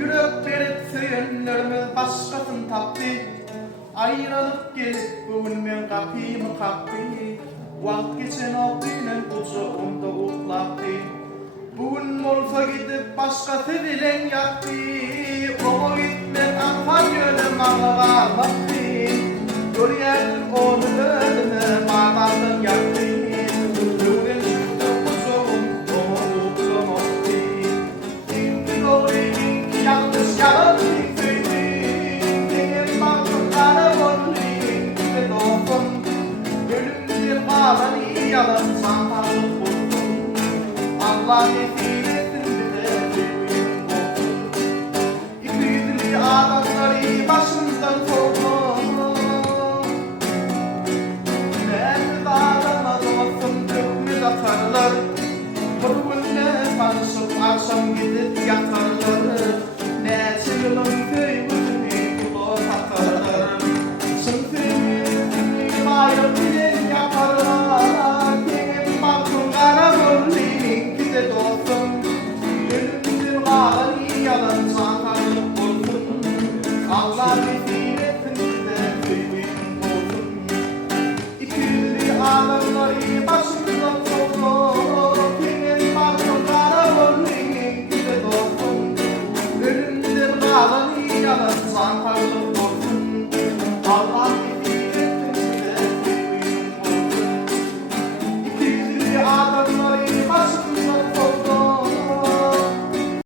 Yürek verip söyünlerimiz başkasın taptı. Ayrılıp gelip bugün ben kapıyımı kaptı. Vakt geçen o günden kucağımda uklattı. Bugün olsa gidip başkası bilen yattı. O gitmek akar yönüm ağlarmaktı. Görüyelim onu önüme bağlardım yattı. Bugün çıktı kucağım onu uklamaktı. Şimdi doğruyum yanlış yalan söyledim. Benim baktım kara bolluyum ve dostum. Ölümdür bağlanı yalan santarlık buldum. Allah nefil etsin bize sevgim olsun. İki yüzlü adamları başımdan soğudum. Nerede dağlama dostum dökmez atarlar. Bugünle tanışıp akşam gidip yatarlar. Ne çığlım köymüşünü kulu satarlar. Sıntırsın ayrı bilen yaparlar. Benim baktım kara bolluyum güzel dostum. Ölümdür bağlı yalan sakarlık olsun. Allah nefil etsin bize sevgim olsun. İki yüzlü adamları başımdan soğudum. Benim baktım kara bolluyum güzel dostum. Ölümdür bağlı yalan sakarlık olsun.